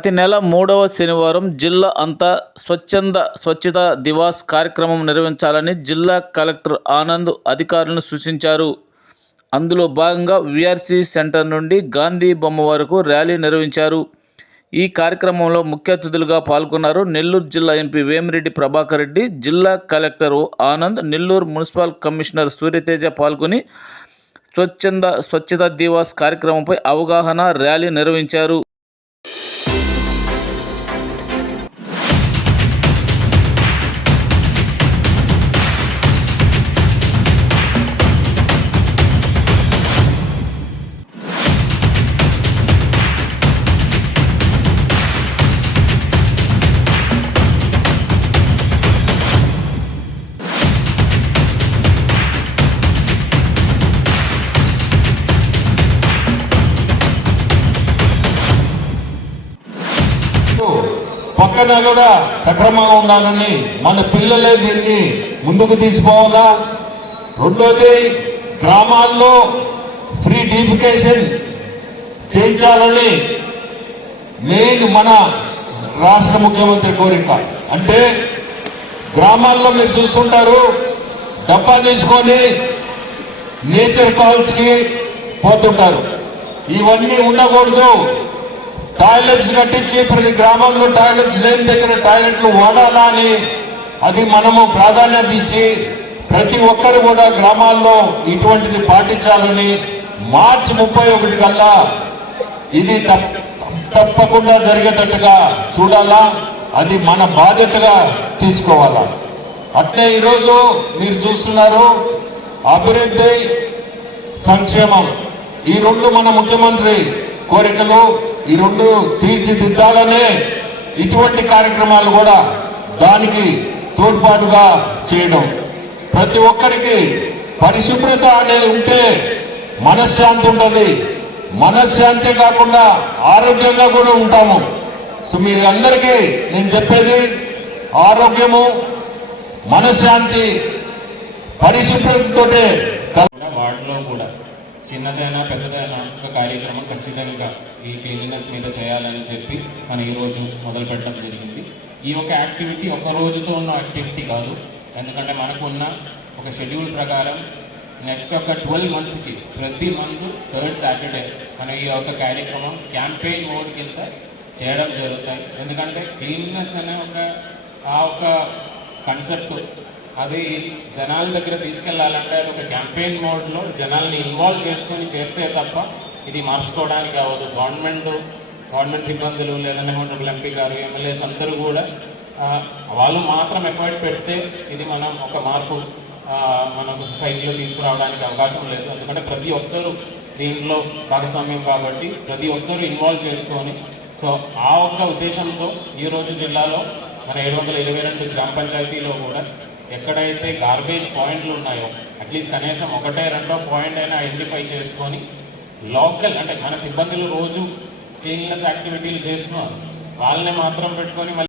ప్రతి నెల మూడవ శనివారం జిల్లా అంతా స్వచ్ఛంద స్వచ్ఛత దివాస్ కార్యక్రమం నిర్వహించాలని జిల్లా కలెక్టర్ ఆనంద్ అధికారులను సూచించారు. అందులో భాగంగా విఆర్సి సెంటర్ నుండి గాంధీ బొమ్మ వరకు ర్యాలీ నిర్వహించారు. ఈ కార్యక్రమంలో ముఖ్య అతిథులుగా పాల్గొన్నారు నెల్లూరు జిల్లా ఎంపీ వేమిరెడ్డి ప్రభాకర్ రెడ్డి జిల్లా collector Anand Nellore municipal commissioner Suryateja పాల్గొని స్వచ్ఛంద స్వచ్ఛత దివాస్ కార్యక్రమంపై అవగాహన ర్యాలీ నిర్వహించారు. Thank you. పక్కన కూడా సక్రమంగా ఉండాలని మన పిల్లలే దీన్ని ముందుకు తీసుకోవాలా? రెండోది గ్రామాల్లో ఫ్రీ డీఫికేషన్ చేయించాలని మెయిన్ మన రాష్ట్ర ముఖ్యమంత్రి కోరిక. అంటే గ్రామాల్లో మీరు చూస్తుంటారు డబ్బా తీసుకొని నేచర్ కాల్స్కి పోతుంటారు. ఇవన్నీ ఉండకూడదు. టాయిలెట్స్ కట్టించి ప్రతి గ్రామంలో టాయిలెట్స్ లేని దగ్గర టాయిలెట్లు వాడాలా అని అది మనము ప్రాధాన్యత ఇచ్చి ప్రతి ఒక్కరు కూడా గ్రామాల్లో ఇటువంటిది పాటించాలని మార్చి ముప్పై ఒకటి కల్లా ఇది తప్పకుండా జరిగేటట్టుగా చూడాలా? అది మన బాధ్యతగా తీసుకోవాలా? అట్లే ఈరోజు మీరు చూస్తున్నారు అభివృద్ధి సంక్షేమం. ఈ రెండు మన ముఖ్యమంత్రి కోరికలు ఈ రెండు తీర్చిదిద్దాలనే ఇటువంటి కార్యక్రమాలు కూడా దానికి తోడ్పాటుగా చేయడం. ప్రతి ఒక్కరికి పరిశుభ్రత అనేది ఉంటే మనశ్శాంతి ఉంటుంది. మనశ్శాంతి కాకుండా ఆరోగ్యంగా కూడా ఉంటాము. సో మీ అందరికీ నేను చెప్పేది ఆరోగ్యము మనశ్శాంతి పరిశుభ్రతతోటే వార్డులో కూడా చిన్నదైనా పెద్దదైనా ఒక కార్యక్రమం ఖచ్చితంగా ఈ క్లీనినెస్ మీద చేయాలని చెప్పి మనం ఈరోజు మొదలు పెట్టడం జరిగింది. ఈ ఒక యాక్టివిటీ ఒక రోజుతో ఉన్న యాక్టివిటీ కాదు. ఎందుకంటే మనకు ఉన్న ఒక షెడ్యూల్ ప్రకారం నెక్స్ట్ ఒక ట్వెల్వ్ మంత్స్కి ప్రతి మంత్ థర్డ్ సాటర్డే మనం ఈ యొక్క కార్యక్రమం క్యాంపెయిన్ మోడ్ కింద చేయడం జరుగుతాయి. ఎందుకంటే క్లీన్నెస్ అనే ఒక ఆ ఒక కన్సెప్ట్ అది జనాల దగ్గర తీసుకెళ్ళాలంటే అది ఒక క్యాంపెయిన్ మోడ్లో జనాల్ని ఇన్వాల్వ్ చేసుకొని చేస్తే తప్ప ఇది మార్చుకోవడానికి అవ్వదు గవర్నమెంట్ గవర్నమెంట్ సిబ్బందులు లేదంటే హోనరబుల్ ఎంపీ గారు ఎమ్మెల్యేస్ అందరూ కూడా వాళ్ళు మాత్రం ఎఫర్ట్ పెడితే ఇది మనం ఒక మార్పు మనకు సొసైటీలో తీసుకురావడానికి అవకాశం లేదు. ఎందుకంటే ప్రతి ఒక్కరూ దీంట్లో భాగస్వామ్యం కాబట్టి ప్రతి ఒక్కరూ ఇన్వాల్వ్ చేసుకొని సో ఆ ఒక్క ఉద్దేశంతో ఈరోజు జిల్లాలో మన ఏడు వందల ఇరవై రెండు గ్రామ పంచాయతీలో కూడా ఎక్కడైతే గార్బేజ్ పాయింట్లు ఉన్నాయో అట్లీస్ట్ కనీసం ఒకటే రెండో పాయింట్ అయినా ఐడెంటిఫై చేసుకొని లోకల్ అంటే మన సిబ్బందులు రోజు క్లీన్లెస్ యాక్టివిటీలు చేస్తున్నారు. వాళ్ళని మాత్రం పెట్టుకొని మళ్ళీ